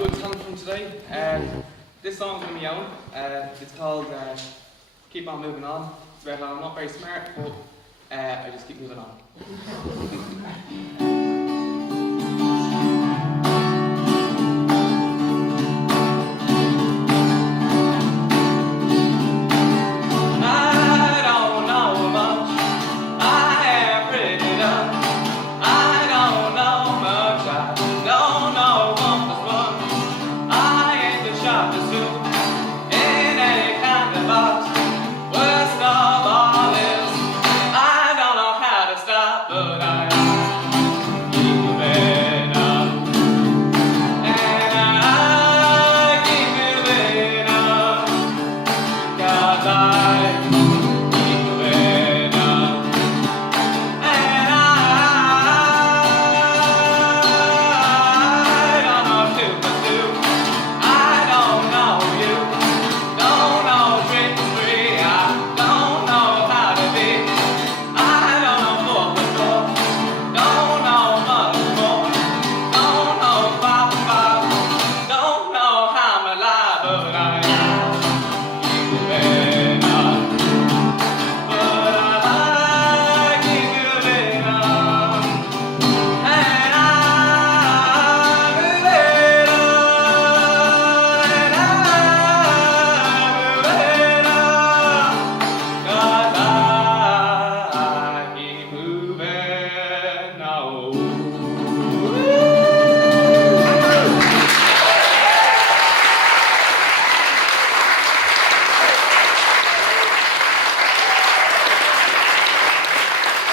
good talent from today. This song's on my own. It's called Keep On Moving On. It's about how I'm not very smart, but I just keep moving on.